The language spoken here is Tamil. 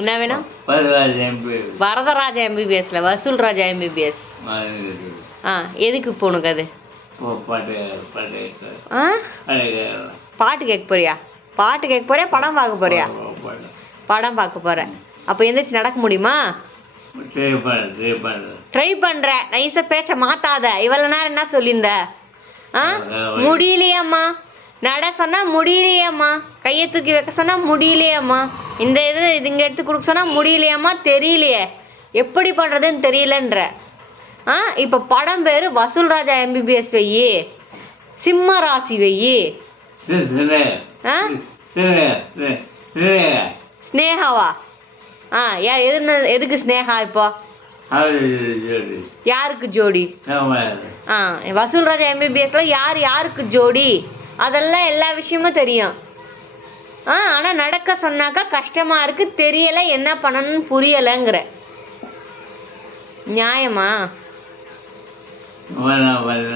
என்ன வேணும்? வரதராஜ எம்பிபிஎஸ்ல வசூல் ராஜா எம்பிபிஎஸ். எதுக்கு இப்போ உனக்கு அது? பாட்டு கேட்க போறியா? பாட்டு கேட்க போறியா படம் பார்க்க போறியா? படம் பார்க்க போறேன். அப்போ எந்திரிச்சு நடக்க முடியுமா? ட்ரை பண்ற. நைஸா பேச்ச மாத்தாத. இவ்வளவு நேரம் என்ன சொல்லியிருந்த? முடியலையம்மா. நட சொன்னா முடியலையம்மா. கையை தூக்கி வைக்க சொன்னா முடியலையம்மா. இந்த இது இங்க எடுத்து கொடுக்க சொன்னா முடியலையம்மா. தெரியலையே எப்படி பண்றதுன்னு தெரியலன்ற. இப்ப படம் பேரு வசூல் ராஜா எம்பிபிஎஸ் வெயி, சிம்ம ராசி வெயி, ஸ்னேகாவா? எதுக்கு ஸ்னேகா இப்போ? யாருக்கு ஜோடி? வசூல் ராஜா எம்பிபிஎஸ்ல யாருக்கு ஜோடி அதெல்லாம் எல்லா விஷயமும் தெரியும். ஆனா நடக்க சொன்னாக்கா கஷ்டமா இருக்கு, தெரியல, என்ன பண்ணணும்னு புரியலங்கிற. நியாயமா?